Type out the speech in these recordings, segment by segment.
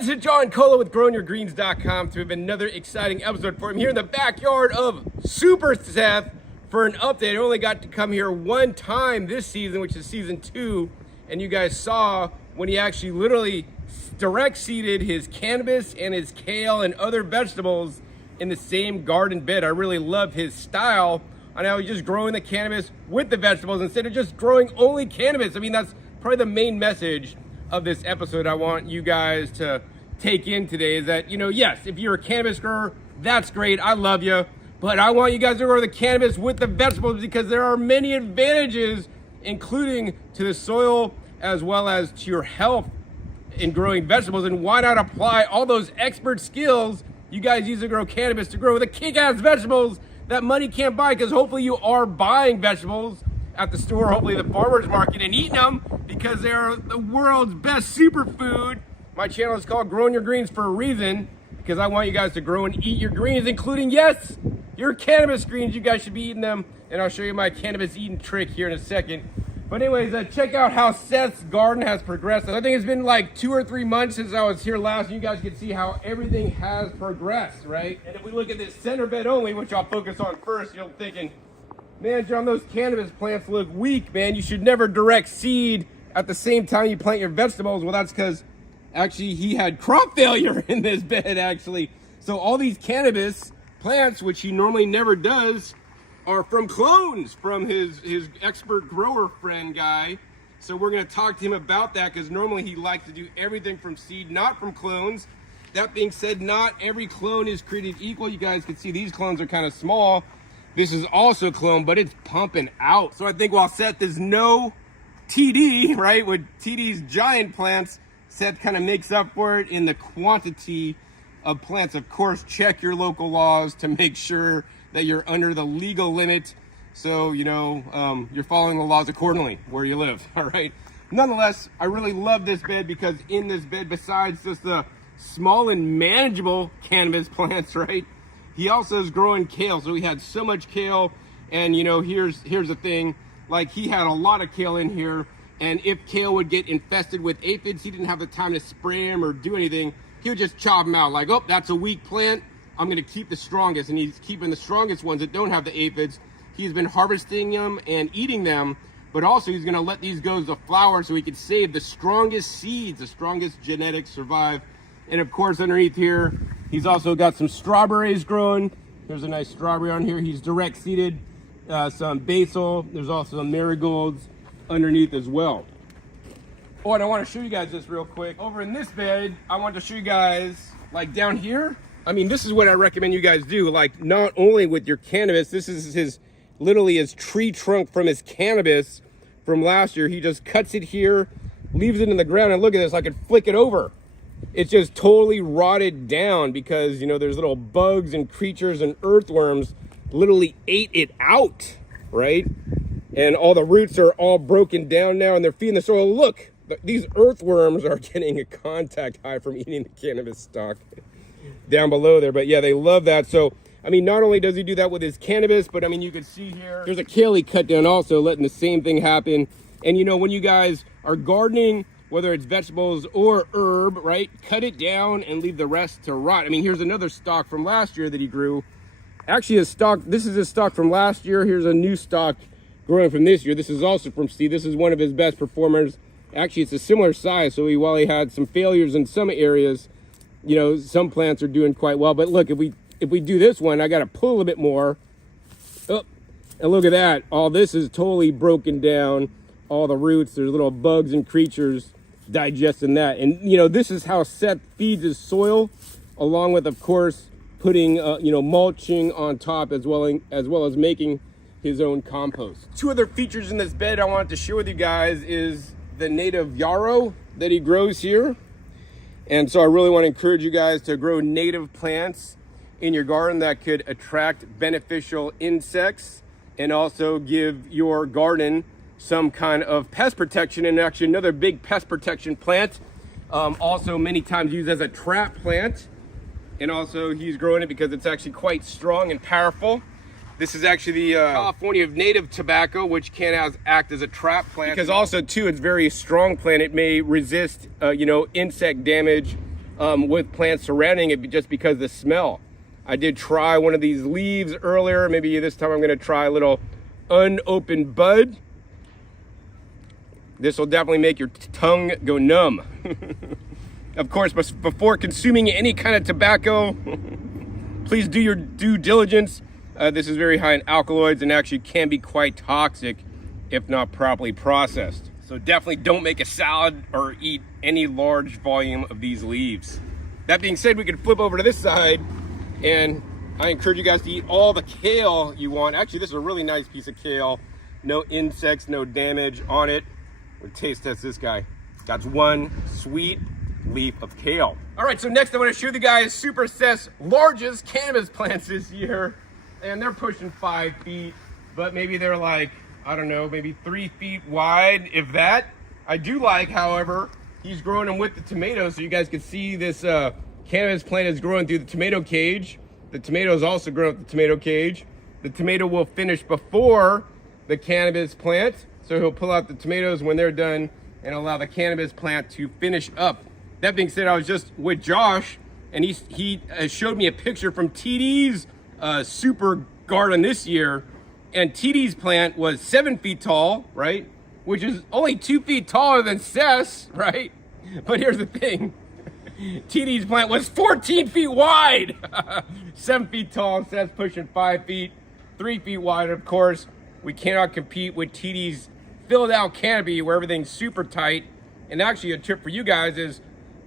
This is John Cola with GrowingYourGreens.com to have another exciting episode for him here in the backyard of Super Seth for an update. I only got to come here one time this season, which is season 2, and you guys saw when he actually literally direct seeded his cannabis and his kale and other vegetables in the same garden bed. I really love his style on how he's just growing the cannabis with the vegetables instead of just growing only cannabis. I mean, that's probably the main message of this episode I want you guys to take in today is that, you know, yes, if you're a cannabis grower, that's great. I love you. But I want you guys to grow the cannabis with the vegetables because there are many advantages, including to the soil as well as to your health in growing vegetables. And why not apply all those expert skills you guys use to grow cannabis to grow the kick-ass vegetables that money can't buy? Because hopefully you are buying vegetables at the store, hopefully the farmer's market, and eating them because they're the world's best superfood. My channel is called Growing Your Greens for a reason, because I want you guys to grow and eat your greens, including, yes, your cannabis greens. You guys should be eating them, and I'll show you my cannabis eating trick here in a second. But anyways, check out how Seth's garden has progressed. I think it's been like 2 or 3 months since I was here last, and you guys can see how everything has progressed, right? And if we look at this center bed only, which I'll focus on first, you're thinking, man, John, those cannabis plants look weak, man. You should never direct seed at the same time you plant your vegetables. Well, that's because actually he had crop failure in this bed, actually. So all these cannabis plants, which he normally never does, are from clones from his expert grower friend guy. So we're going to talk to him about that because normally he likes to do everything from seed, not from clones. That being said, not every clone is created equal. You guys can see these clones are kind of small. This is also a clone, but it's pumping out. So I think while Seth is no TD, right, with TD's giant plants, Seth kind of makes up for it in the quantity of plants. Of course, check your local laws to make sure that you're under the legal limit. So, you know, you're following the laws accordingly where you live, all right? Nonetheless, I really love this bed because in this bed, besides just the small and manageable cannabis plants, right, he also is growing kale. So he had so much kale, and you know, here's the thing, like he had a lot of kale in here, and if kale would get infested with aphids, he didn't have the time to spray them or do anything. He would just chop them out, like, oh, that's a weak plant, I'm gonna keep the strongest. And he's keeping the strongest ones that don't have the aphids. He's been harvesting them and eating them, but also he's gonna let these go as a flower so he could save the strongest seeds, the strongest genetics survive. And of course, underneath here, he's also got some strawberries growing. There's a nice strawberry on here. He's direct seeded some basil. There's also some marigolds underneath as well. Oh, and I want to show you guys this real quick. Over in this bed, I want to show you guys, like down here. I mean, this is what I recommend you guys do. Like, not only with your cannabis, this is literally his tree trunk from his cannabis from last year. He just cuts it here, leaves it in the ground, and look at this, I could flick it over. It's just totally rotted down because, you know, there's little bugs and creatures and earthworms literally ate it out, right? And all the roots are all broken down now and they're feeding the soil. Look, these earthworms are getting a contact high from eating the cannabis stalk down below there. But yeah, they love that. So, I mean, not only does he do that with his cannabis, but I mean, you can see here, there's a kale he cut down also, letting the same thing happen. And you know, when you guys are gardening, whether it's vegetables or herb, right? Cut it down and leave the rest to rot. I mean, here's another stalk from last year that he grew. Actually, a stalk, this is a stalk from last year. Here's a new stalk growing from this year. This is also from seed. This is one of his best performers. Actually, it's a similar size. So while he had some failures in some areas, you know, some plants are doing quite well. But look, if we do this one, I got to pull a little bit more. Oh, and look at that. All this is totally broken down. All the roots, there's little bugs and creatures digesting that. And you know, this is how Seth feeds his soil, along with, of course, putting you know, mulching on top as well as making his own compost. 2 other features in this bed I wanted to share with you guys is the native yarrow that he grows here. And so I really want to encourage you guys to grow native plants in your garden that could attract beneficial insects and also give your garden some kind of pest protection. And actually another big pest protection plant, also many times used as a trap plant. And also he's growing it because it's actually quite strong and powerful. This is actually the California native tobacco, which can act as a trap plant. Because also too, it's very strong plant. It may resist, you know, insect damage with plants surrounding it just because of the smell. I did try one of these leaves earlier. Maybe this time I'm gonna try a little unopened bud. This will definitely make your tongue go numb. Of course, before consuming any kind of tobacco, please do your due diligence. This is very high in alkaloids and actually can be quite toxic if not properly processed. So definitely don't make a salad or eat any large volume of these leaves. That being said, we can flip over to this side, and I encourage you guys to eat all the kale you want. Actually, this is a really nice piece of kale. No insects, no damage on it. We'll taste test this guy. Got one sweet leaf of kale. All right, so next I want to show you guys Super Seth's largest cannabis plants this year. And they're pushing 5 feet, but maybe they're like, I don't know, maybe 3 feet wide, if that. I do like, however, he's growing them with the tomatoes, so you guys can see this cannabis plant is growing through the tomato cage. The tomato is also growing with the tomato cage. The tomato will finish before the cannabis plant, so he'll pull out the tomatoes when they're done and allow the cannabis plant to finish up. That being said, I was just with Josh, and he showed me a picture from TD's Super Garden this year, and TD's plant was 7 feet tall, right? Which is only 2 feet taller than Seth's, right? But here's the thing. TD's plant was 14 feet wide. 7 feet tall, Seth's pushing 5 feet, 3 feet wide. Of course, we cannot compete with TD's filled out canopy where everything's super tight. And actually a tip for you guys is,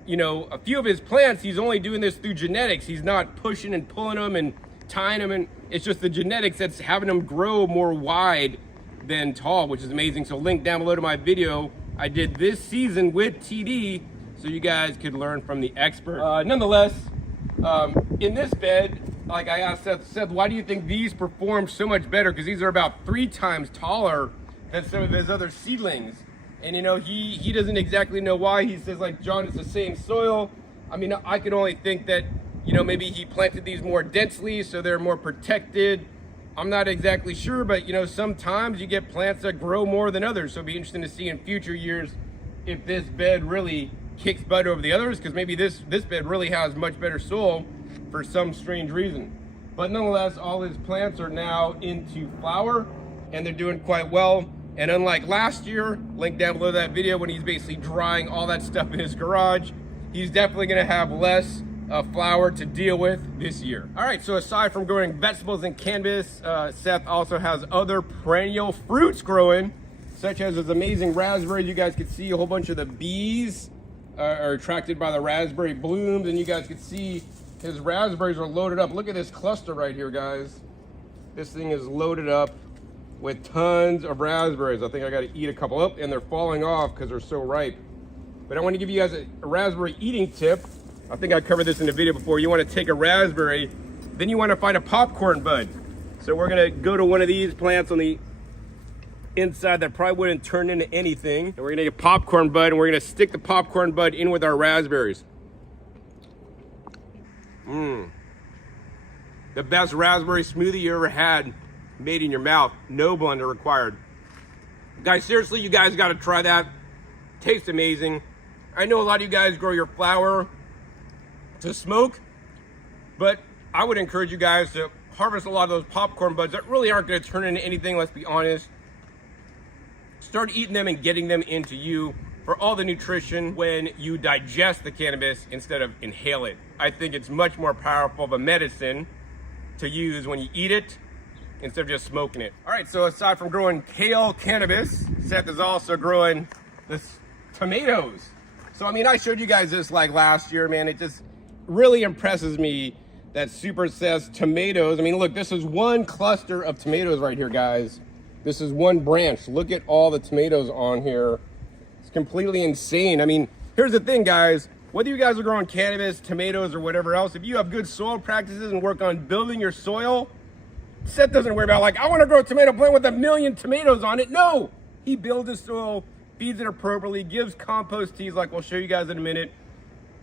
you know, a few of his plants, he's only doing this through genetics. He's not pushing and pulling them and tying them, and it's just the genetics that's having them grow more wide than tall, which is amazing. So link down below to my video I did this season with TD, so you guys could learn from the expert. Nonetheless, in this bed, like I asked Seth, why do you think these perform so much better? Because these are about 3 times taller than some of his other seedlings. And you know, he doesn't exactly know why. He says, like, John, it's the same soil. I mean, I can only think that, you know, maybe he planted these more densely so they're more protected. I'm not exactly sure, but you know, sometimes you get plants that grow more than others. So it'll be interesting to see in future years if this bed really kicks butt over the others, because maybe this bed really has much better soil for some strange reason. But nonetheless, all his plants are now into flower and they're doing quite well. And unlike last year, link down below that video when he's basically drying all that stuff in his garage, he's definitely gonna have less flower to deal with this year. All right, so aside from growing vegetables and cannabis, Seth also has other perennial fruits growing, such as his amazing raspberries. You guys can see a whole bunch of the bees are attracted by the raspberry blooms, and you guys can see his raspberries are loaded up. Look at this cluster right here, guys. This thing is loaded up with tons of raspberries. I think I gotta eat a couple up, and they're falling off because they're so ripe. But I want to give you guys a raspberry eating tip. I think I covered this in the video before. You want to take a raspberry, then you want to find a popcorn bud. So we're gonna go to one of these plants on the inside that probably wouldn't turn into anything. And we're gonna get a popcorn bud, and we're gonna stick the popcorn bud in with our raspberries. The best raspberry smoothie you ever had, made in your mouth. No blender required. Guys, seriously, you guys gotta try that. Tastes amazing. I know a lot of you guys grow your flower to smoke, but I would encourage you guys to harvest a lot of those popcorn buds that really aren't gonna turn into anything, let's be honest. Start eating them and getting them into you for all the nutrition when you digest the cannabis instead of inhale it. I think it's much more powerful of a medicine to use when you eat it instead of just smoking it. All right, so aside from growing kale cannabis, Seth is also growing this tomatoes. So I mean, I showed you guys this like last year, man. It just really impresses me that Super Seth's tomatoes. I mean, look, this is one cluster of tomatoes right here, guys. This is one branch. Look at all the tomatoes on here. It's completely insane. I mean, here's the thing, guys. Whether you guys are growing cannabis, tomatoes, or whatever else, if you have good soil practices and work on building your soil, Seth doesn't worry about, like, I want to grow a tomato plant with 1 million tomatoes on it. No, he builds his soil, feeds it appropriately, gives compost teas, like we'll show you guys in a minute,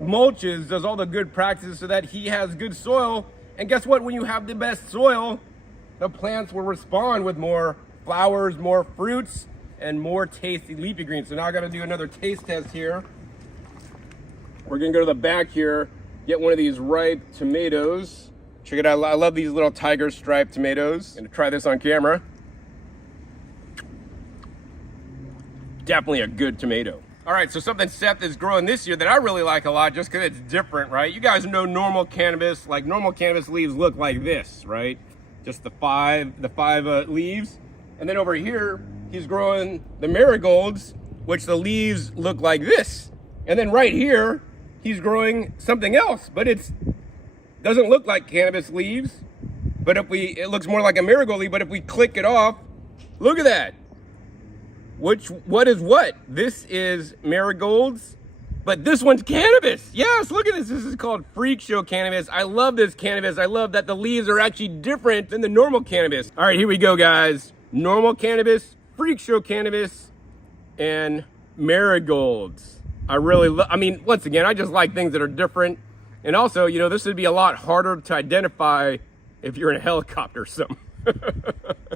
mulches, does all the good practices so that he has good soil. And guess what? When you have the best soil, the plants will respond with more flowers, more fruits, and more tasty leafy greens. So now I got to do another taste test here. We're gonna go to the back here, get one of these ripe tomatoes. Check it out, I love these little tiger striped tomatoes. Gonna try this on camera. Definitely a good tomato. All right, so something Seth is growing this year that I really like a lot just because it's different, right? You guys know normal cannabis, like normal cannabis leaves look like this, right? Just the five leaves. And then over here, he's growing the marigolds, which the leaves look like this. And then right here, he's growing something else, but it doesn't look like cannabis leaves. But it looks more like a marigold leaf, but if we click it off, look at that. What is what? This is marigolds, but this one's cannabis. Yes, look at this. This is called Freakshow cannabis. I love this cannabis. I love that the leaves are actually different than the normal cannabis. All right, here we go, guys. Normal cannabis, Freakshow cannabis, and marigolds. I mean, once again, I just like things that are different. And also, you know, this would be a lot harder to identify if you're in a helicopter or something.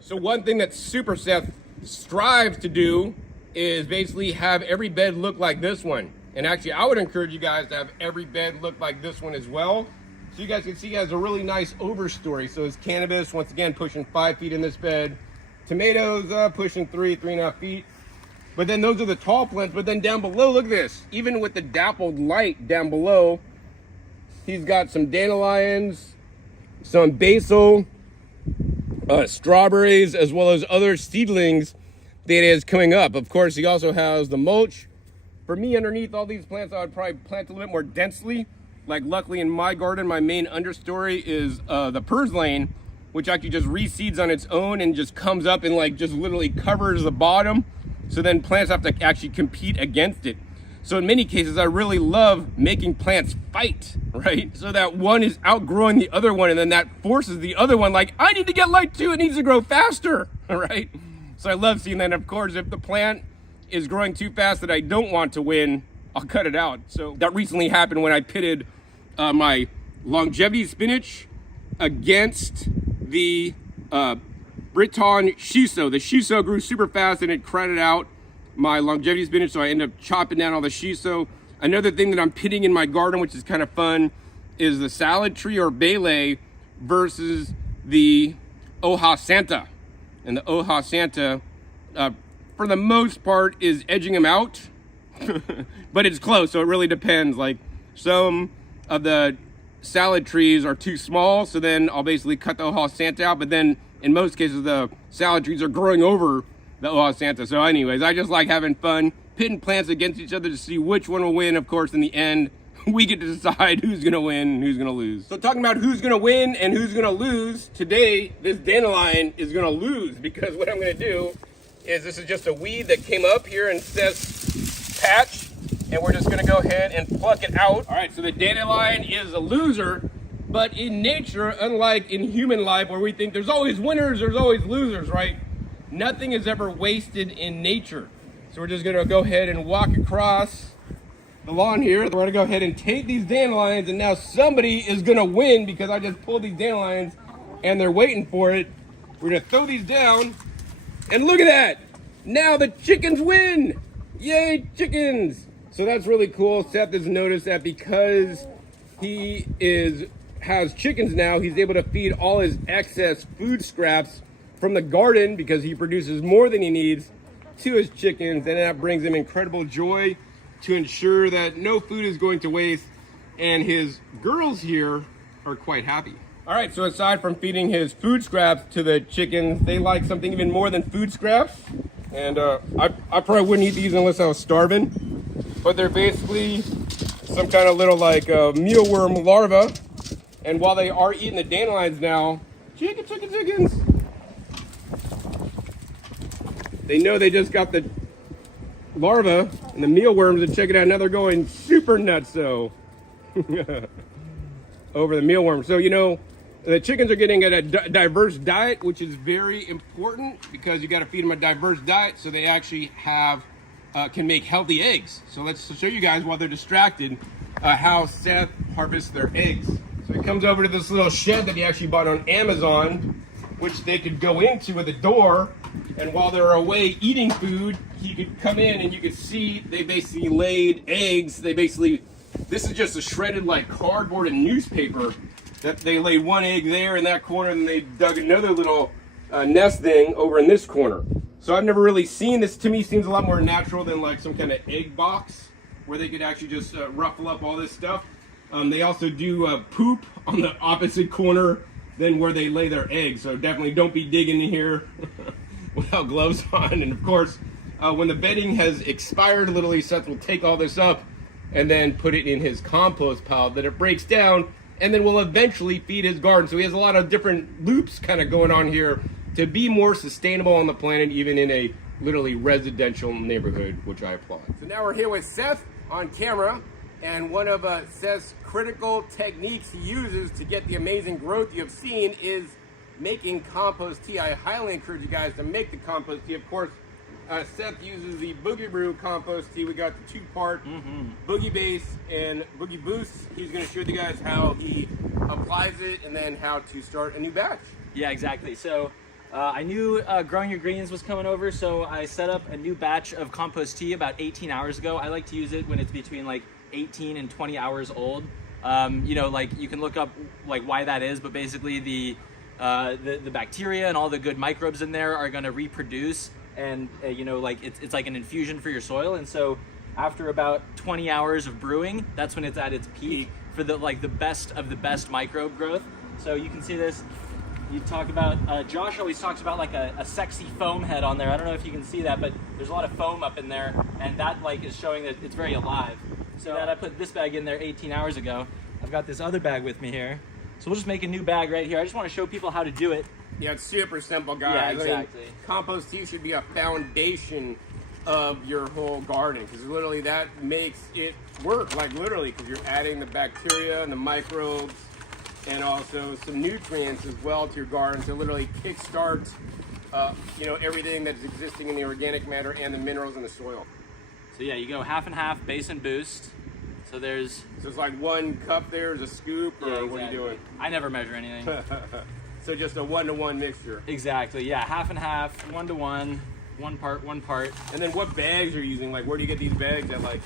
So one thing that Super Seth strives to do is basically have every bed look like this one. And actually, I would encourage you guys to have every bed look like this one as well. So you guys can see he has a really nice overstory. So his cannabis, once again, pushing 5 feet in this bed. Tomatoes pushing 3.5 feet. But then those are the tall plants. But then down below, look at this. Even with the dappled light down below, he's got some dandelions, some basil, strawberries, as well as other seedlings that is coming up. Of course, he also has the mulch. For me, underneath all these plants, I would probably plant a little bit more densely. Like luckily in my garden, my main understory is the purslane, which actually just reseeds on its own and just comes up and like just literally covers the bottom. So then plants have to actually compete against it. So in many cases, I really love making plants fight, right? So that one is outgrowing the other one, and then that forces the other one, like, I need to get light too, it needs to grow faster, right? So I love seeing that. And of course, if the plant is growing too fast that I don't want to win, I'll cut it out. So that recently happened when I pitted my longevity spinach against the Breton shiso. The shiso grew super fast and it crowded out my longevity spinach, so I ended up chopping down all the shiso. Another thing that I'm pitting in my garden, which is kind of fun, is the salad tree or bele versus the hoja santa. And the hoja santa, for the most part, is edging them out, but it's close, so it really depends. Like some of the salad trees are too small, so then I'll basically cut the hoja santa out, but then in most cases, the salad trees are growing over the hoja santa. So anyways, I just like having fun, pitting plants against each other to see which one will win. Of course, in the end, we get to decide who's gonna win and who's gonna lose. So talking about who's gonna win and who's gonna lose, today, this dandelion is gonna lose because what I'm gonna do is this is just a weed that came up here in Seth's patch, and we're just gonna go ahead and pluck it out. All right, so the dandelion is a loser, but in nature, unlike in human life where we think there's always winners, there's always losers, right? Nothing is ever wasted in nature. So we're just gonna go ahead and walk across the lawn here. We're gonna go ahead and take these dandelions, and now somebody is gonna win because I just pulled these dandelions and they're waiting for it. We're gonna throw these down, and look at that. Now the chickens win. Yay, chickens. So that's really cool. Seth has noticed that because he has chickens now, he's able to feed all his excess food scraps from the garden because he produces more than he needs to his chickens, and that brings him incredible joy to ensure that no food is going to waste, and his girls here are quite happy. All right, so aside from feeding his food scraps to the chickens, they like something even more than food scraps, and I probably wouldn't eat these unless I was starving, but they're basically some kind of little like mealworm larva, and while they are eating the dandelions now, chickens, they know they just got the larva and the mealworms, and check it out, now they're going super nuts so over the mealworms. So you know, the chickens are getting a diverse diet, which is very important because you got to feed them a diverse diet so they actually have can make healthy eggs. So let's show you guys while they're distracted how Seth harvests their eggs. So he comes over to this little shed that he actually bought on Amazon, which they could go into with a door, and while they're away eating food, he could come in and you could see they basically laid eggs. This This is just a shredded like cardboard and newspaper that they laid one egg there in that corner, and they dug another little nest thing over in this corner. So I've never really seen this. To me, seems a lot more natural than like some kind of egg box where they could actually just ruffle up all this stuff. They also do poop on the opposite corner than where they lay their eggs. So definitely don't be digging in here without gloves on. And of course, when the bedding has expired, literally Seth will take all this up and then put it in his compost pile. Then it breaks down and then will eventually feed his garden. So he has a lot of different loops kind of going on here to be more sustainable on the planet, even in a literally residential neighborhood, which I applaud. So now we're here with Seth on camera, and one of Seth's critical techniques he uses to get the amazing growth you have seen is making compost tea. I highly encourage you guys to make the compost tea. Of course, Seth uses the Boogie Brew compost tea. We got the two-part Boogie Base and Boogie Boost. He's going to show you guys how he applies it and then how to start a new batch. Yeah, exactly. So I knew Growing Your Greens was coming over, so I set up a new batch of compost tea about 18 hours ago. I like to use it when it's between like 18 and 20 hours old. You know, like you can look up like why that is, but basically the bacteria and all the good microbes in there are going to reproduce, and you know, like it's like an infusion for your soil. And so after about 20 hours of brewing, that's when it's at its peak for the best of the best microbe growth. So you can see this. You talk about, Josh always talks about like a sexy foam head on there. I don't know if you can see that, but there's a lot of foam up in there, and that like is showing that it's very alive. So that I put this bag in there 18 hours ago. I've got this other bag with me here. So we'll just make a new bag right here. I just want to show people how to do it. Yeah, it's super simple, guys. Yeah, exactly. I mean, compost tea should be a foundation of your whole garden, because literally that makes it work, like literally, because you're adding the bacteria and the microbes and also some nutrients as well to your garden to literally kickstart you know, everything that's existing in the organic matter and the minerals in the soil. So yeah, you go half and half, base and boost. So there's... So it's like 1 cup there is a scoop, or yeah, exactly. What are you doing? I never measure anything. So just a 1-to-1 mixture. Exactly, yeah, half and half, 1-to-1, one part. And then what bags are you using? Like, where do you get these bags at, like...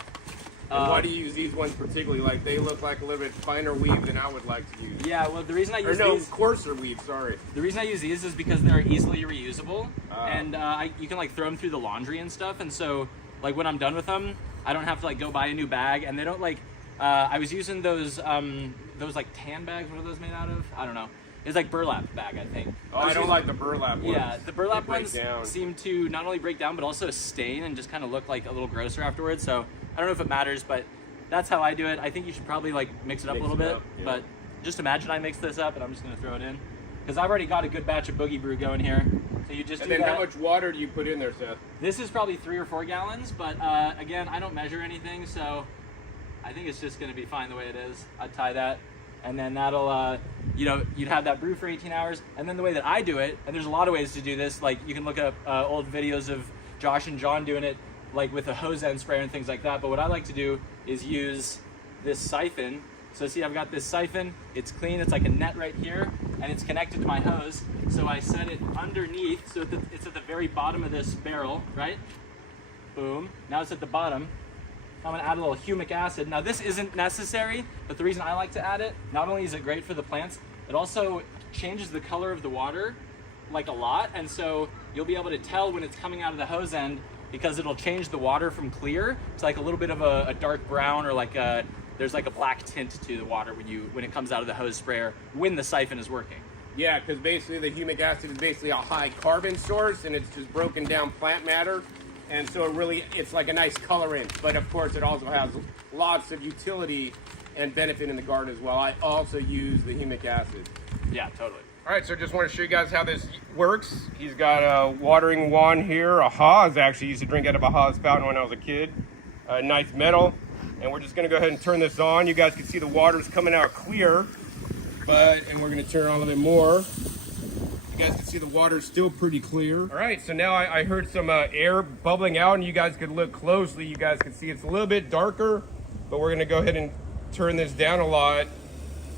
And why do you use these ones particularly? Like, they look like a little bit finer weave than I would like to use. Yeah, well, the reason I use these... coarser weave, sorry. The reason I use these is because they're easily reusable, and you can, like, throw them through the laundry and stuff, and so, like, when I'm done with them, I don't have to, like, go buy a new bag, and they don't, like... I was using those, like, tan bags. What are those made out of? I don't know. It's like burlap bag, I think. Oh, I don't like the burlap ones. Yeah, the burlap ones seem to not only break down, but also stain and just kind of look like a little grosser afterwards, so... I don't know if it matters, but that's how I do it. I think you should probably like mix it up a little bit, yeah. But just imagine I mix this up and I'm just gonna throw it in. Because I've already got a good batch of Boogie Brew going here. So you just do that. And then how much water do you put in there, Seth? This is probably 3 or 4 gallons, but again, I don't measure anything, so I think it's just gonna be fine the way it is. I'd tie that, and then that'll, you know, you'd have that brew for 18 hours. And then the way that I do it, and there's a lot of ways to do this, like you can look up old videos of Josh and John doing it, like with a hose end sprayer and things like that. But what I like to do is use this siphon. So see, I've got this siphon, it's clean, it's like a net right here, and it's connected to my hose. So I set it underneath, so it's at the very bottom of this barrel, right? Boom, now it's at the bottom. I'm gonna add a little humic acid. Now this isn't necessary, but the reason I like to add it, not only is it great for the plants, it also changes the color of the water like a lot. And so you'll be able to tell when it's coming out of the hose end, because it'll change the water from clear to like a little bit of a dark brown, or like there's like a black tint to the water when it comes out of the hose sprayer when the siphon is working. Yeah, because basically the humic acid is basically a high carbon source, and it's just broken down plant matter, and so it's like a nice colorant. But of course it also has lots of utility and benefit in the garden as well. I also use the humic acid. Yeah, totally. All right, so just want to show you guys how this works. He's got a watering wand here, a Haas. Actually used to drink out of a Haas fountain when I was a kid. Nice metal. And we're just gonna go ahead and turn this on. You guys can see the water's coming out clear, and we're gonna turn it on a little bit more. You guys can see the water's still pretty clear. All right, so now I heard some air bubbling out, and you guys could look closely. You guys can see it's a little bit darker, but we're gonna go ahead and turn this down a lot.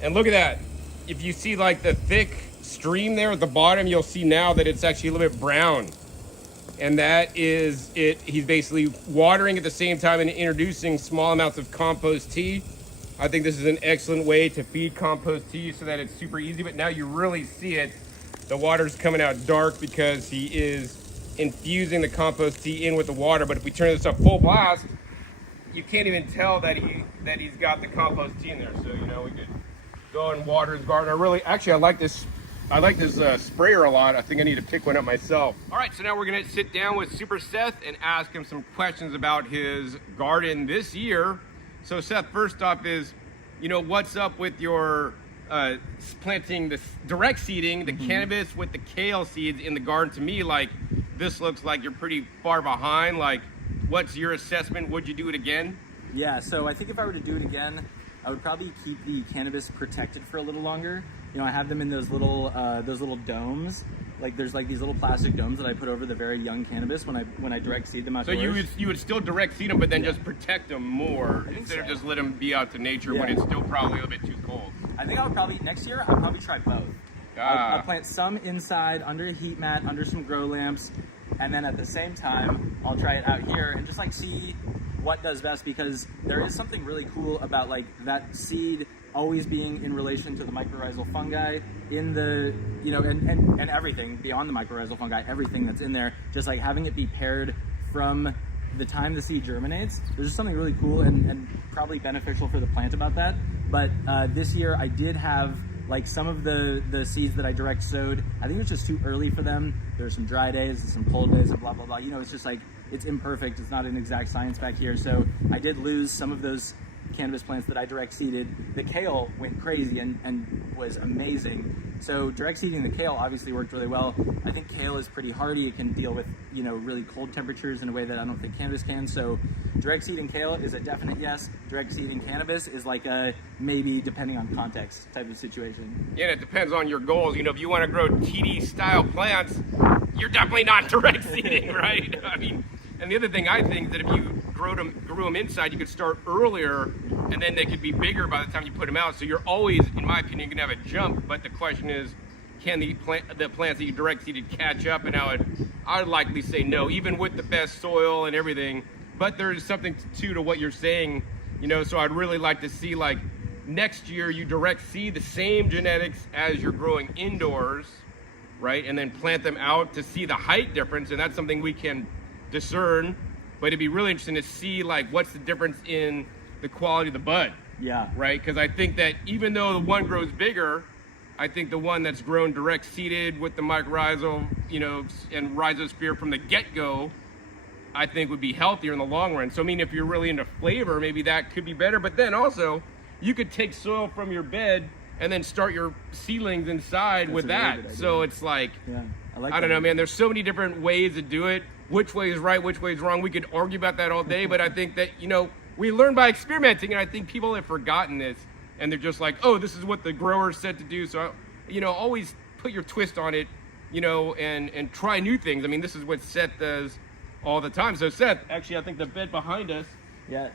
And look at that. If you see like the thick stream there at the bottom, you'll see now that it's actually a little bit brown, and that is it. He's basically watering at the same time and introducing small amounts of compost tea, I think this is an excellent way to feed compost tea so that it's super easy, but now you really see it. The water's coming out dark because he is infusing the compost tea in with the water. But if we turn this up full blast, you can't even tell that he's got the compost tea in there. So, you know, we could go and water his garden. I like this sprayer a lot. I think I need to pick one up myself. All right, so now we're gonna sit down with Super Seth and ask him some questions about his garden this year. So Seth, first off is, you know, what's up with your planting this direct seeding, the cannabis with the kale seeds in the garden? To me, like, this looks like you're pretty far behind. Like, what's your assessment? Would you do it again? Yeah, so I think if I were to do it again, I would probably keep the cannabis protected for a little longer. You know, I have them in those little domes. Like, there's like these little plastic domes that I put over the very young cannabis when I direct seed them outdoors. So you would still direct seed them, but then just protect them more instead of just let them be out to nature when it's still probably a little bit too cold. I think next year I'll probably try both. I'll plant some inside under a heat mat, under some grow lamps, and then at the same time I'll try it out here and just like see what does best, because there is something really cool about like that seed always being in relation to the mycorrhizal fungi in the, you know, and everything beyond the mycorrhizal fungi, everything that's in there, just like having it be paired from the time the seed germinates. There's just something really cool and probably beneficial for the plant about that. But this year I did have like some of the seeds that I direct sowed. I think it was just too early for them. There's some dry days and some cold days and blah, blah, blah. You know, it's just like, it's imperfect. It's not an exact science back here. So I did lose some of those cannabis plants that I direct seeded. The kale went crazy and was amazing. So direct seeding the kale obviously worked really well. I think kale is pretty hardy. It can deal with, you know, really cold temperatures in a way that I don't think cannabis can. So direct seeding kale is a definite yes. Direct seeding cannabis is like a maybe, depending on context type of situation. Yeah, it depends on your goals. You know, if you want to grow TD style plants, you're definitely not direct seeding, right? I mean, and the other thing I think that if you grew them inside, you could start earlier, and then they could be bigger by the time you put them out. So you're always, in my opinion, gonna have a jump. But the question is, can the plants that you direct seeded catch up? And I would likely say no, even with the best soil and everything. But there's something to what you're saying, you know. So I'd really like to see, like, next year you direct seed the same genetics as you're growing indoors, right? And then plant them out to see the height difference, and that's something we can discern. But it'd be really interesting to see, like, what's the difference in the quality of the bud. Yeah. Right? Because I think that even though the one grows bigger, I think the one that's grown direct seeded with the mycorrhizal, you know, and rhizosphere from the get-go, I think would be healthier in the long run. So I mean, if you're really into flavor, maybe that could be better. But then also, you could take soil from your bed and then start your seedlings inside with that. So it's like, yeah, I don't know, man. There's so many different ways to do it. Which way is right, which way is wrong. We could argue about that all day, but I think that, you know, we learn by experimenting, and I think people have forgotten this, and they're just like, oh, this is what the grower said to do. So, you know, always put your twist on it, you know, and try new things. I mean, this is what Seth does all the time. So Seth, actually, I think the bed behind us, yes,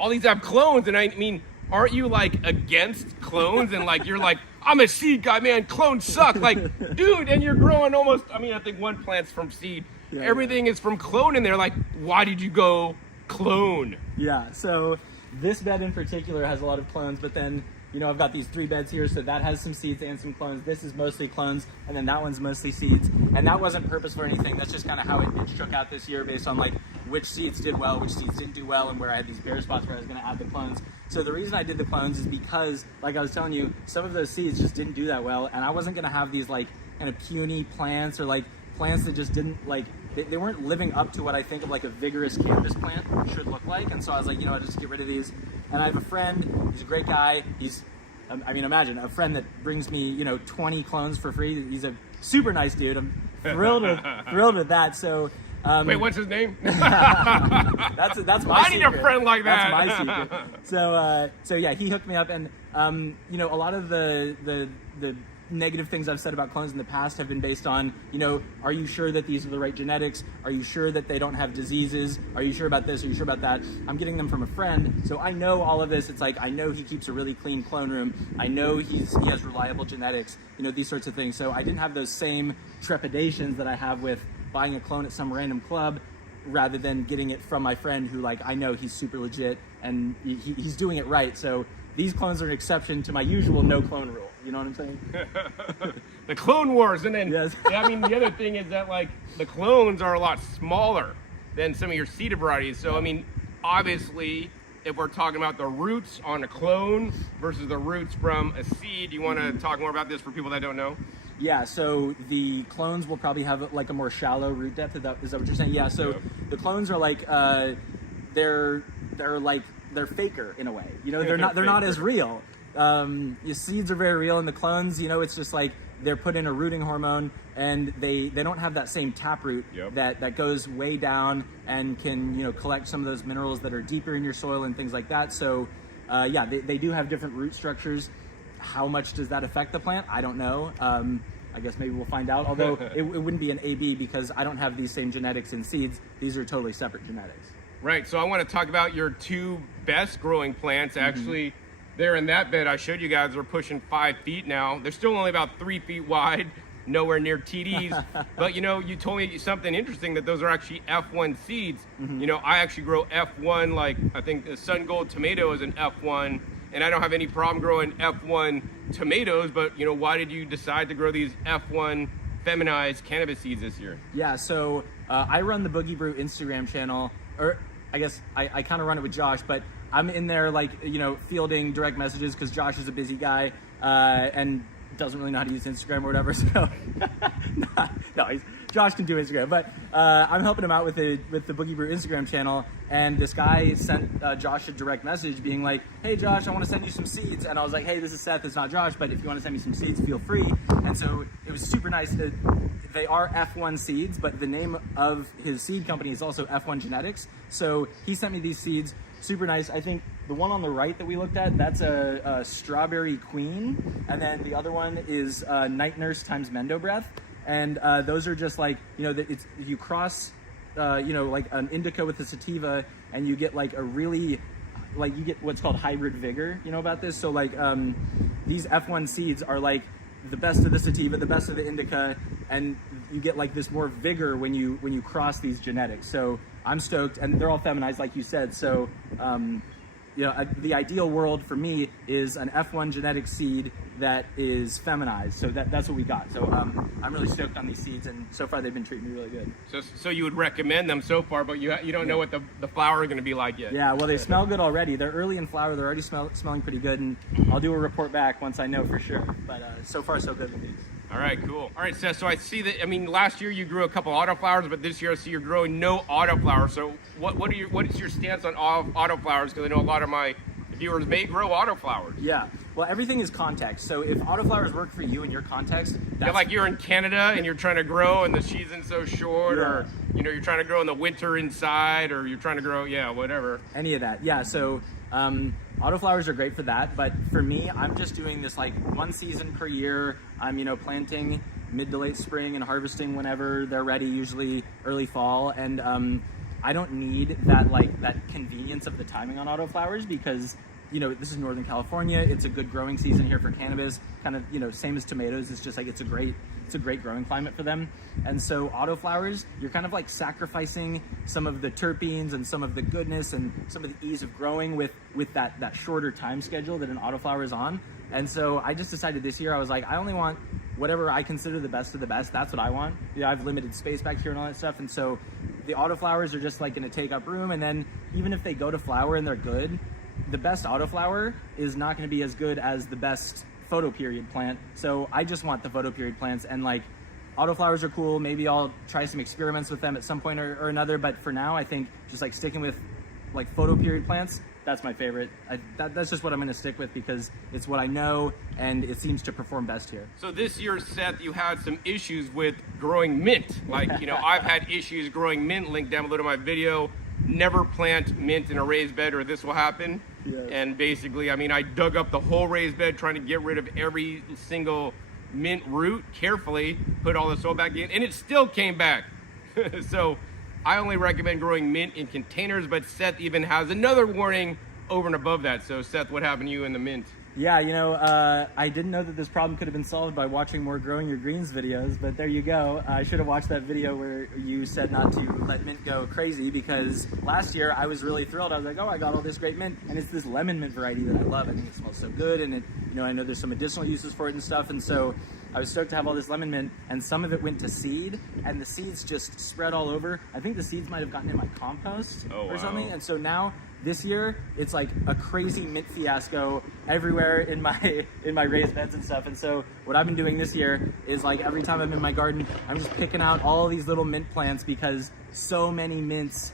all these have clones, and I mean, aren't you like against clones? And like, you're like, I'm a seed guy, man, clones suck. Like, dude, and you're growing almost, I mean, I think one plant's from seed. Yeah, everything is from clone in there. Like, why did you go clone? Yeah, so this bed in particular has a lot of clones, but then, you know, I've got these 3 beds here, so that has some seeds and some clones. This is mostly clones, and then that one's mostly seeds. And that wasn't purpose for anything. That's just kind of how it shook out this year based on like which seeds did well, which seeds didn't do well, and where I had these bare spots where I was going to add the clones. So the reason I did the clones is because, like I was telling you, some of those seeds just didn't do that well, and I wasn't going to have these like kind of puny plants or like plants that just didn't like, they weren't living up to what I think of like a vigorous cannabis plant should look like. And so I was like, you know, I'll just get rid of these. And I have a friend, he's a great guy. He's, I mean, imagine a friend that brings me, you know, 20 clones for free. He's a super nice dude. I'm thrilled with that. So, wait, what's his name? that's my secret. I need a friend like that. That's my secret. So yeah, he hooked me up, and you know, a lot of the negative things I've said about clones in the past have been based on, you know, are you sure that these are the right genetics? Are you sure that they don't have diseases? Are you sure about this? Are you sure about that? I'm getting them from a friend, so I know all of this. It's like, I know he keeps a really clean clone room. I know he has reliable genetics, you know, these sorts of things. So I didn't have those same trepidations that I have with buying a clone at some random club, rather than getting it from my friend who, like, I know he's super legit and he's doing it right. So these clones are an exception to my usual no clone rule. You know what I'm saying? The clone wars. And then, yes. yeah, I mean, the other thing is that like the clones are a lot smaller than some of your seeded varieties. So, I mean, obviously, if we're talking about the roots on a clone versus the roots from a seed, do you want to talk more about this for people that don't know? Yeah, so the clones will probably have like a more shallow root depth. Is that what you're saying? Yeah. So the clones are like they're faker in a way. You know, they're not as real. Your seeds are very real, and the clones, you know, it's just like they're put in a rooting hormone, and they don't have that same taproot that goes way down and can, you know, collect some of those minerals that are deeper in your soil and things like that. So yeah, they do have different root structures. How much does that affect the plant? I don't know. I guess maybe we'll find out, although it wouldn't be an AB because I don't have these same genetics in seeds. These are totally separate genetics. Right, so I want to talk about your two best growing plants. Actually, there in that bed I showed you guys are pushing 5 feet now. They're still only about 3 feet wide, nowhere near TDs. But you know, you told me something interesting, that those are actually F1 seeds. You know, I actually grow F1, like I think the Sun Gold tomato is an F1, and I don't have any problem growing F1 tomatoes, but you know, why did you decide to grow these F1 feminized cannabis seeds this year? Yeah, so I run the Boogie Brew Instagram channel, or I guess I kind of run it with Josh, but I'm in there like, you know, fielding direct messages because Josh is a busy guy and doesn't really know how to use Instagram or whatever. So no, Josh can do Instagram, but I'm helping him out with the Boogie Brew Instagram channel. And this guy sent Josh a direct message being like, "Hey Josh, I want to send you some seeds." And I was like, "Hey, this is Seth. It's not Josh, but if you want to send me some seeds, feel free." And so it was super nice. They are F1 seeds, but the name of his seed company is also F1 Genetics. So he sent me these seeds. Super nice. I think the one on the right that we looked at, that's a Strawberry Queen. And then the other one is Night Nurse times Mendo Breath. And those are just like, you know, it's, you cross, you know, like an indica with a sativa, and you get like a really, like you get what's called hybrid vigor. You know about this? So like these F1 seeds are like the best of the sativa, the best of the indica, and you get like this more vigor when you cross these genetics. So I'm stoked, and they're all feminized, like you said. So, you know, the ideal world for me is an F1 genetic seed that is feminized. So that's what we got. So I'm really stoked on these seeds, and so far they've been treating me really good. So you would recommend them so far, but you don't know what the flower is going to be like yet. Yeah, well, they smell good already. They're early in flower. They're already smelling pretty good, and I'll do a report back once I know for sure. But so far, so good with these. All right, cool. All right, Seth, so I see that, I mean, last year you grew a couple autoflowers, but this year I see you're growing no autoflowers. So what is your stance on autoflowers? Because I know a lot of my viewers may grow autoflowers. Yeah, well, everything is context. So if autoflowers work for you in your context, that's... like you're in Canada and you're trying to grow and the season's so short, or, you know, you're trying to grow in the winter inside, or you're trying to grow, whatever. Any of that, yeah. So autoflowers are great for that, but for me, I'm just doing this like one season per year. I'm, you know, planting mid to late spring and harvesting whenever they're ready, usually early fall. And I don't need that convenience of the timing on autoflowers because, you know, this is Northern California. It's a good growing season here for cannabis, kind of, you know, same as tomatoes. It's just like, it's a great growing climate for them. And so autoflowers, you're kind of like sacrificing some of the terpenes and some of the goodness and some of the ease of growing with that shorter time schedule that an autoflower is on. And so I just decided this year, I was like, I only want whatever I consider the best of the best. That's what I want. You know, I have limited space back here and all that stuff. And so the autoflowers are just like going to take up room. And then even if they go to flower and they're good, the best autoflower is not going to be as good as the best photoperiod plant. So I just want the photoperiod plants, and like autoflowers are cool. Maybe I'll try some experiments with them at some point or another. But for now, I think just like sticking with like photoperiod plants, that's my favorite. That's just what I'm going to stick with because it's what I know and it seems to perform best here. So this year, Seth, you had some issues with growing mint. Like, you know, I've had issues growing mint. Link down below to my video. Never plant mint in a raised bed or this will happen. Yes. And basically, I mean, I dug up the whole raised bed trying to get rid of every single mint root carefully, put all the soil back in, and it still came back. So I only recommend growing mint in containers, but Seth even has another warning over and above that. So Seth, what happened to you in the mint? Yeah, I didn't know that this problem could have been solved by watching more Growing Your Greens videos, but there you go. I should have watched that video where you said not to let mint go crazy, because last year I was really thrilled. I was like, oh, I got all this great mint, and it's this lemon mint variety that I love. I think it smells so good, and I know there's some medicinal uses for it and stuff, and so I was stoked to have all this lemon mint, and some of it went to seed, and the seeds just spread all over. I think the seeds might have gotten in my compost or something, and so now this year it's like a crazy mint fiasco everywhere in my raised beds and stuff. And so what I've been doing this year is, like, every time I'm in my garden, I'm just picking out all these little mint plants, because so many mints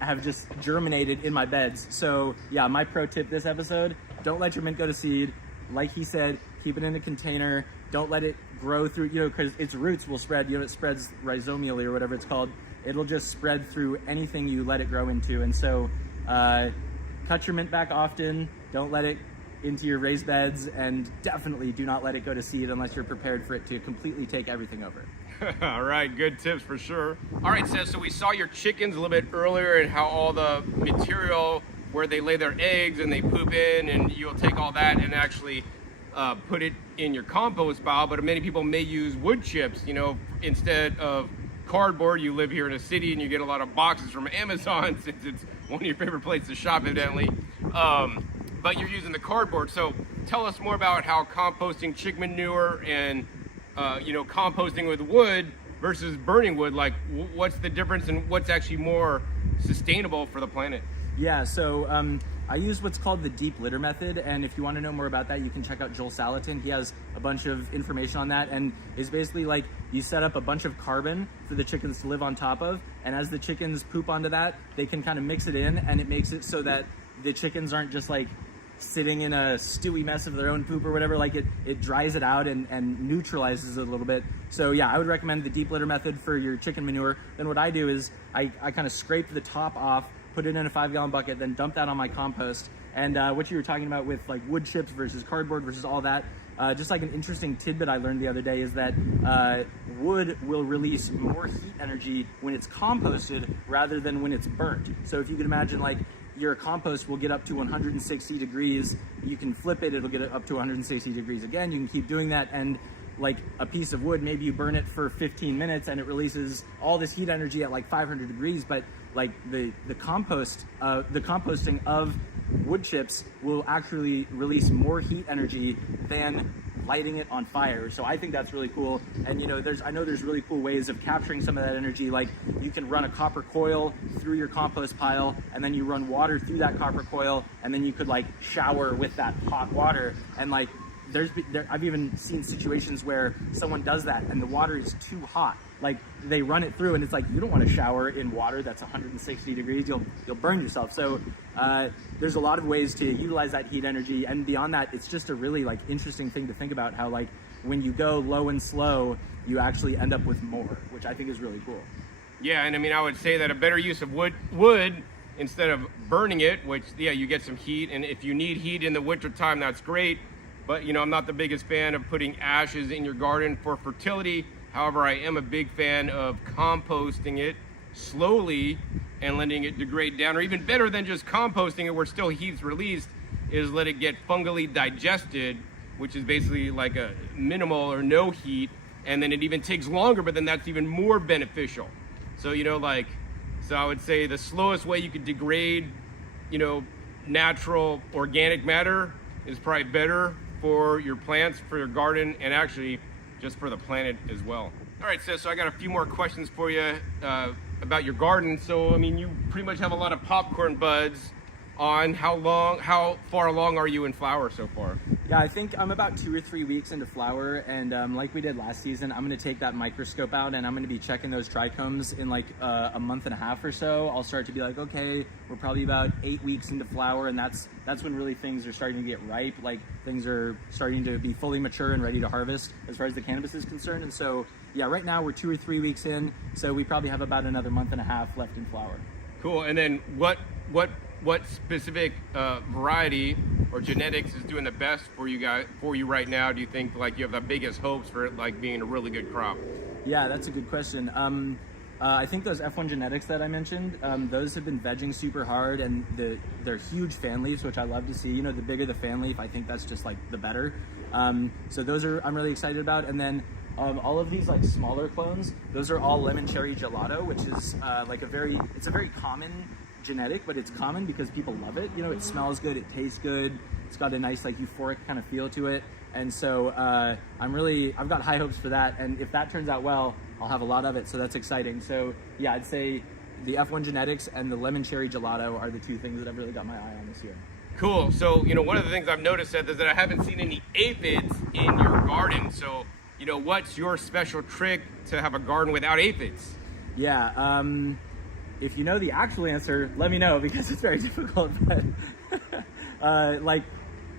have just germinated in my beds. So yeah, my pro tip this episode: don't let your mint go to seed. Like he said, keep it in a container. Don't let it grow through, because its roots will spread. It spreads rhizomially or whatever it's called. It'll just spread through anything you let it grow into. And so cut your mint back often. Don't let it into your raised beds, and definitely do not let it go to seed unless you're prepared for it to completely take everything over. All right, good tips for sure. All right, Seth, so we saw your chickens a little bit earlier, and how all the material where they lay their eggs and they poop in, and you'll take all that and actually put it in your compost pile. But many people may use wood chips, instead of cardboard. You live here in a city and you get a lot of boxes from Amazon, since it's one of your favorite places to shop, evidently. But you're using the cardboard. So tell us more about how composting chicken manure and composting with wood versus burning wood, like what's the difference, and what's actually more sustainable for the planet? Yeah, so I use what's called the deep litter method, and if you want to know more about that, you can check out Joel Salatin. He has a bunch of information on that, and it's basically like you set up a bunch of carbon for the chickens to live on top of, and as the chickens poop onto that, they can kind of mix it in, and it makes it so that the chickens aren't just like sitting in a stewy mess of their own poop or whatever. Like it dries it out and neutralizes it a little bit. So yeah, I would recommend the deep litter method for your chicken manure. Then what I do is I kind of scrape the top off, put it in a 5-gallon bucket, then dump that on my compost. And what you were talking about with like wood chips versus cardboard versus all that, just like an interesting tidbit I learned the other day is that wood will release more heat energy when it's composted rather than when it's burnt. So if you can imagine, like, your compost will get up to 160 degrees. You can flip it, it'll get up to 160 degrees again. You can keep doing that, and like a piece of wood, maybe you burn it for 15 minutes and it releases all this heat energy at like 500 degrees, but like the composting of wood chips will actually release more heat energy than lighting it on fire. So I think that's really cool. And I know there's really cool ways of capturing some of that energy. Like you can run a copper coil through your compost pile, and then you run water through that copper coil, and then you could like shower with that hot water. And like I've even seen situations where someone does that and the water is too hot. Like they run it through, and it's like, you don't want to shower in water that's 160 degrees. You'll burn yourself. So there's a lot of ways to utilize that heat energy, and beyond that, it's just a really like interesting thing to think about, how like when you go low and slow, you actually end up with more, which I think is really cool. Yeah, and I mean, I would say that a better use of wood instead of burning it, which, yeah, you get some heat, and if you need heat in the winter time, that's great. But I'm not the biggest fan of putting ashes in your garden for fertility. However, I am a big fan of composting it slowly and letting it degrade down, or even better than just composting it where still heat's released, is let it get fungally digested, which is basically like a minimal or no heat, and then it even takes longer, but then that's even more beneficial. So, so I would say the slowest way you could degrade, natural organic matter is probably better for your plants, for your garden, and actually just for the planet as well. All right, so I got a few more questions for you about your garden. So, I mean, you pretty much have a lot of popcorn buds on. How far along are you in flower so far? Yeah, I think I'm about 2 or 3 weeks into flower, and like we did last season, I'm going to take that microscope out and I'm going to be checking those trichomes in like a month and a half or so. I'll start to be like, okay, we're probably about 8 weeks into flower, and that's when really things are starting to get ripe. Like things are starting to be fully mature and ready to harvest as far as the cannabis is concerned. And so, yeah, right now we're 2 or 3 weeks in, so we probably have about another month and a half left in flower. Cool. And then what specific variety or genetics is doing the best for you right now? Do you think like you have the biggest hopes for it like being a really good crop? Yeah, that's a good question. I think those F1 genetics that I mentioned, those have been vegging super hard, and they're huge fan leaves, which I love to see. You know, the bigger the fan leaf, I think that's just like the better. So those are I'm really excited about. And then all of these like smaller clones, those are all lemon cherry gelato, which is like it's a very common genetic, but it's common because people love it. You know, it smells good, it tastes good, it's got a nice like euphoric kind of feel to it. And so I've got high hopes for that. And if that turns out well, I'll have a lot of it. So that's exciting. So yeah, I'd say the F1 genetics and the lemon cherry gelato are the two things that I've really got my eye on this year. Cool. So, you know, one of the things I've noticed, Seth, is that I haven't seen any aphids in your garden. So, you know, what's your special trick to have a garden without aphids? Yeah. If you know the actual answer, let me know, because it's very difficult. But like,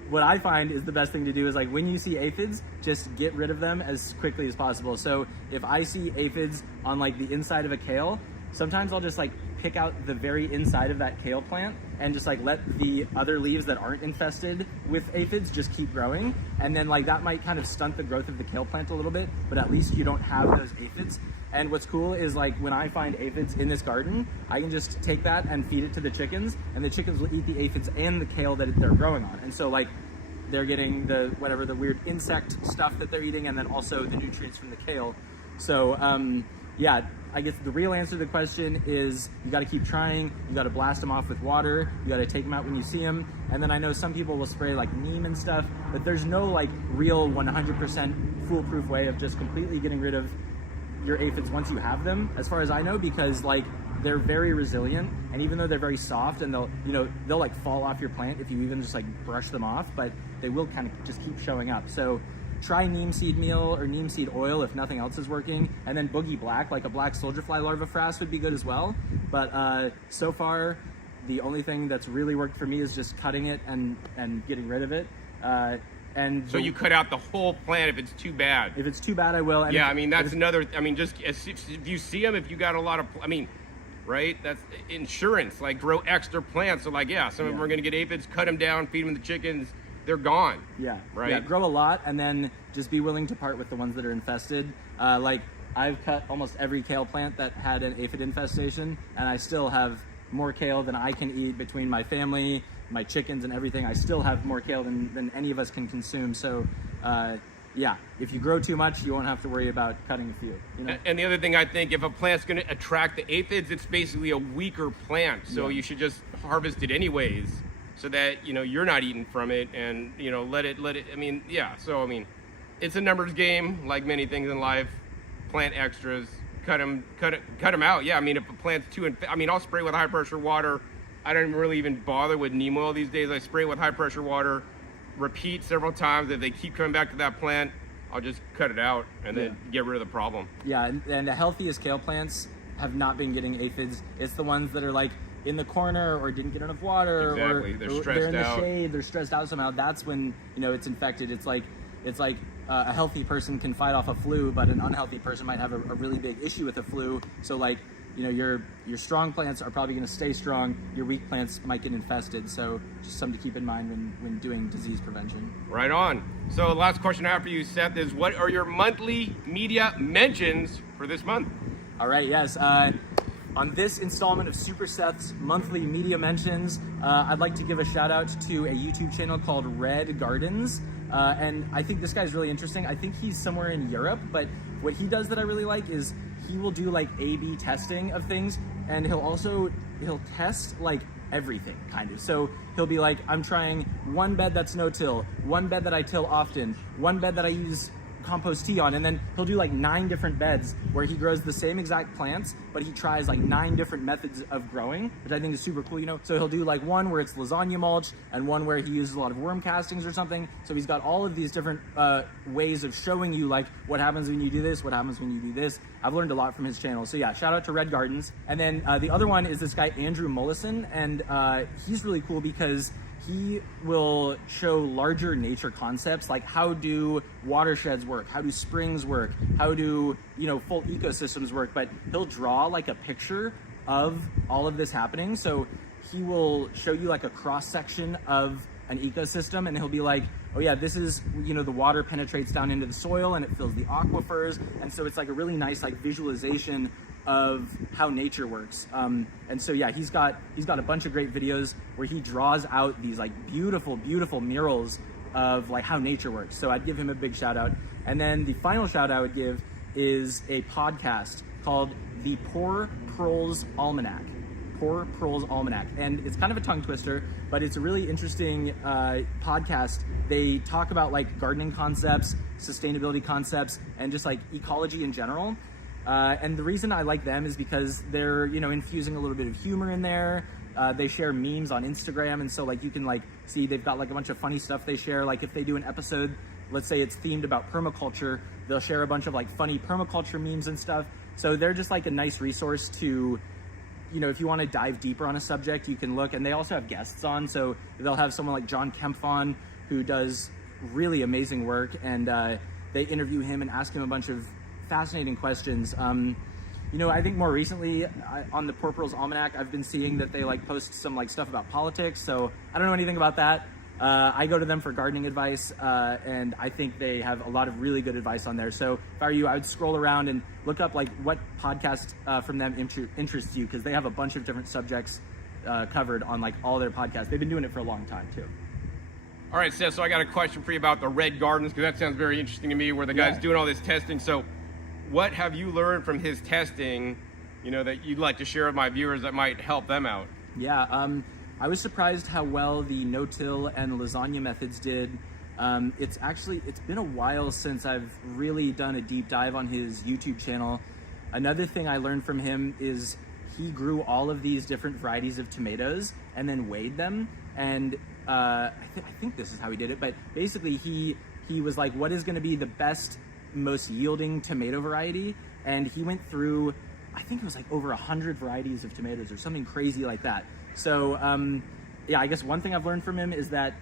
what I find is the best thing to do is, like, when you see aphids, just get rid of them as quickly as possible. So if I see aphids on like the inside of a kale, sometimes I'll just like pick out the very inside of that kale plant and just like let the other leaves that aren't infested with aphids just keep growing. And then like that might kind of stunt the growth of the kale plant a little bit, but at least you don't have those aphids. And what's cool is, like, when I find aphids in this garden, I can just take that and feed it to the chickens, and the chickens will eat the aphids and the kale that they're growing on. And so like they're getting the weird insect stuff that they're eating, and then also the nutrients from the kale. So yeah, I guess the real answer to the question is you got to keep trying. You got to blast them off with water. You got to take them out when you see them. And then I know some people will spray like neem and stuff, but there's no like real 100% foolproof way of just completely getting rid of your aphids once you have them, as far as I know, because like they're very resilient, and even though they're very soft and they'll like fall off your plant if you even just like brush them off, but they will kind of just keep showing up. So try neem seed meal or neem seed oil if nothing else is working, and then boogie black, like a black soldier fly larva frass, would be good as well. But so far the only thing that's really worked for me is just cutting it and getting rid of it. And so you cut out the whole plant if it's too bad. If it's too bad, I will. And yeah, I mean, that's another, I mean, just if you see them, if you got a lot of, I mean, right? That's insurance, like grow extra plants. So like, yeah, some of them are going to get aphids, cut them down, feed them to chickens, they're gone. Yeah, right? Yeah, grow a lot, and then just be willing to part with the ones that are infested. Like, I've cut almost every kale plant that had an aphid infestation, and I still have more kale than I can eat between my family, my chickens, and everything. I still have more kale than any of us can consume. So yeah, if you grow too much, you won't have to worry about cutting a few, you know? And the other thing, I think, if a plant's going to attract the aphids, it's basically a weaker plant, so you should just harvest it anyways, so that, you know, you're not eating from it, and, you know, let it, I mean, yeah. So I mean, it's a numbers game, like many things in life. Plant extras, cut them out. Yeah, I mean, if a plant's too, I mean, I'll spray with high pressure water. I don't really even bother with neem oil these days. I spray it with high pressure water, repeat several times. If they keep coming back to that plant, I'll just cut it out and then get rid of the problem. Yeah, and the healthiest kale plants have not been getting aphids. It's the ones that are like in the corner or didn't get enough water, exactly. or They're they're stressed in the out. shade, they're stressed out somehow. That's when, you know, it's infected. It's like a healthy person can fight off a flu, but an unhealthy person might have a really big issue with a flu. So like, you know, your strong plants are probably going to stay strong. Your weak plants might get infested. So just something to keep in mind when doing disease prevention. Right on. So the last question I have for you, Seth, is what are your monthly media mentions for this month? All right, yes. On this installment of Super Seth's monthly media mentions, I'd like to give a shout out to a YouTube channel called REDGardens. And I think this guy's really interesting. I think he's somewhere in Europe, but what he does that I really like is he will do like A/B testing of things, and he'll test like everything kind of. So he'll be like, I'm trying one bed that's no-till, one bed that I till often, one bed that I use compost tea on, and then he'll do like 9 different beds where he grows the same exact plants, but he tries like 9 different methods of growing, which I think is super cool, you know? So he'll do like one where it's lasagna mulch, and one where he uses a lot of worm castings or something. So he's got all of these different ways of showing you like what happens when you do this, what happens when you do this. I've learned a lot from his channel. So yeah, shout out to REDGardens. And then the other one is this guy, Andrew Mullison, and he's really cool because he will show larger nature concepts, like how do watersheds work, how do springs work, how do, you know, full ecosystems work, but he'll draw like a picture of all of this happening. So he will show you like a cross section of an ecosystem, and he'll be like, oh yeah, this is, you know, the water penetrates down into the soil and it fills the aquifers, and so it's like a really nice like visualization of how nature works. And so yeah, he's got a bunch of great videos where he draws out these like beautiful murals of like how nature works. So I'd give him a big shout out. And then the final shout out I would give is a podcast called the Poor Proles Almanac. Poor Proles Almanac. And it's kind of a tongue twister, but it's a really interesting podcast. They talk about like gardening concepts, sustainability concepts, and just like ecology in general. And the reason I like them is because they're, you know, infusing a little bit of humor in there. They share memes on Instagram, and so like you can like see they've got like a bunch of funny stuff they share. Like if they do an episode, let's say it's themed about permaculture, they'll share a bunch of like funny permaculture memes and stuff. So they're just like a nice resource to, you know, if you want to dive deeper on a subject, you can look. And they also have guests on, so they'll have someone like John Kempf on who does really amazing work, and they interview him and ask him a bunch of fascinating questions. You know, I think more recently on the Poor Proles Almanac, I've been seeing that they like post some like stuff about politics. So I don't know anything about that. I go to them for gardening advice, and I think they have a lot of really good advice on there. So if I were you, I would scroll around and look up like what podcast from them interests you, because they have a bunch of different subjects covered on like all their podcasts. They've been doing it for a long time too. All right, Seth, so I got a question for you about the REDGardens, because that sounds very interesting to me, where the guy's doing all this testing. So what have you learned from his testing, you know, that you'd like to share with my viewers that might help them out? Yeah, I was surprised how well the no-till and lasagna methods did. It's been a while since I've really done a deep dive on his YouTube channel. Another thing I learned from him is he grew all of these different varieties of tomatoes and then weighed them. And I think this is how he did it, but basically he was like, what is going to be the best, most yielding tomato variety? And he went through, I think it was like over 100 varieties of tomatoes or something crazy like that. So yeah, I guess one thing I've learned from him is that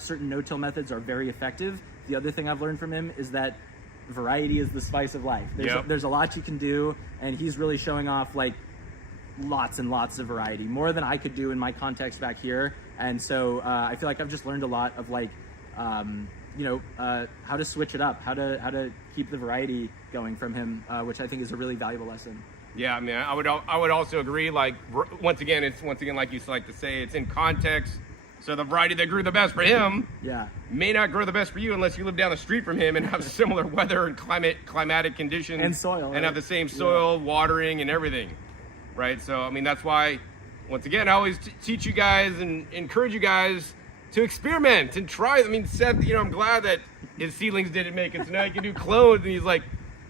certain no-till methods are very effective. The other thing I've learned from him is that variety is the spice of life. There's a lot you can do, and he's really showing off like lots and lots of variety, more than I could do in my context back here. And so I feel like I've just learned a lot of like, you know, how to switch it up, how to keep the variety going from him, which I think is a really valuable lesson. Yeah, I mean, I would also agree. Like once again, like you like to say, it's in context. So the variety that grew the best for him, may not grow the best for you unless you live down the street from him and have similar weather and climatic conditions and soil, and have the same soil, watering, and everything, right? So I mean, that's why, once again, I always teach you guys and encourage you guys to experiment and try. I mean, Seth, you know, I'm glad that his seedlings didn't make it, so now he can do clones, and he's like,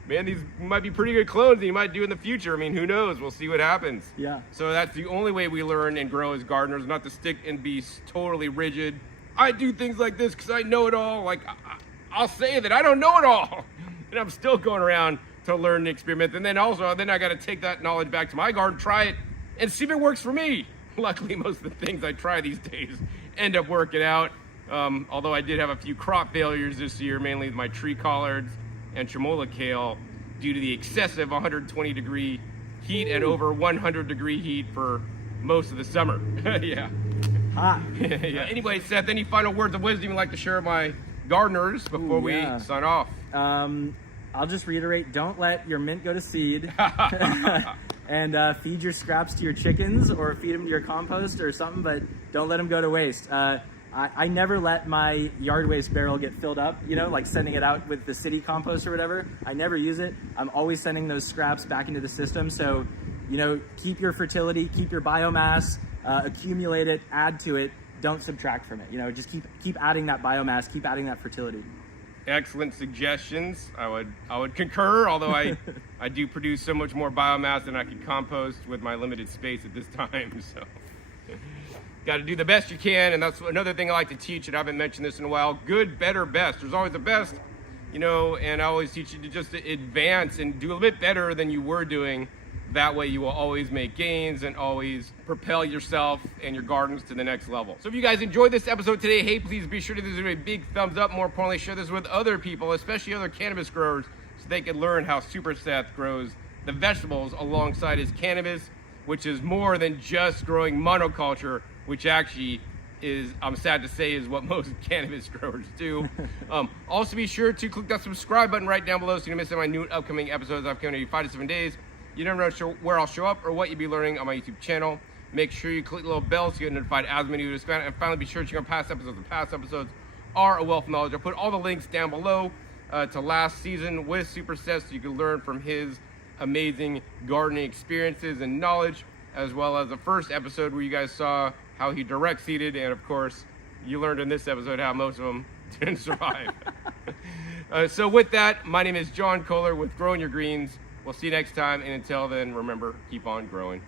man, these might be pretty good clones that you might do in the future. I mean, who knows? We'll see what happens. Yeah. So that's the only way we learn and grow as gardeners, not to stick and be totally rigid. I do things like this because I know it all. Like, I'll say that I don't know it all. And I'm still going around to learn and experiment. And then also, I got to take that knowledge back to my garden, try it, and see if it works for me. Luckily, most of the things I try these days end up working out. Although I did have a few crop failures this year, mainly with my tree collards and tremola kale, due to the excessive 120-degree heat and over 100-degree heat for most of the summer. Yeah. Hot. Yeah. Anyway, Seth, any final words of wisdom you'd like to share with my gardeners before we sign off? I'll just reiterate, don't let your mint go to seed. And feed your scraps to your chickens or feed them to your compost or something, but don't let them go to waste. I never let my yard waste barrel get filled up, you know, like sending it out with the city compost or whatever. I never use it. I'm always sending those scraps back into the system. So, you know, keep your fertility, keep your biomass, accumulate it, add to it, don't subtract from it. You know, just keep adding that biomass, keep adding that fertility. Excellent suggestions. I would concur, although I do produce so much more biomass than I can compost with my limited space at this time. So got to do the best you can, and that's another thing I like to teach, and I haven't mentioned this in a while. Good, better, best. There's always the best, you know, and I always teach you to just advance and do a little bit better than you were doing. That way you will always make gains and always propel yourself and your gardens to the next level. So if you guys enjoyed this episode today, hey, please be sure to give it a big thumbs up. More importantly, share this with other people, especially other cannabis growers, so they can learn how Super Seth grows the vegetables alongside his cannabis, which is more than just growing monoculture, which actually is, I'm sad to say, is what most cannabis growers do. Also be sure to click that subscribe button right down below so you don't miss any of my new upcoming episodes. I've coming to you 5 to 7 days. You never know where I'll show up or what you'll be learning on my YouTube channel. Make sure you click the little bell so you get notified as many videos come out. And finally, be sure to check out past episodes. The past episodes are a wealth of knowledge. I'll put all the links down below to last season with Super Seth, so you can learn from his amazing gardening experiences and knowledge, as well as the first episode where you guys saw how he direct seeded, and of course, you learned in this episode how most of them didn't survive. So with that, my name is John Kohler with Growing Your Greens. We'll see you next time, and until then, remember, keep on growing.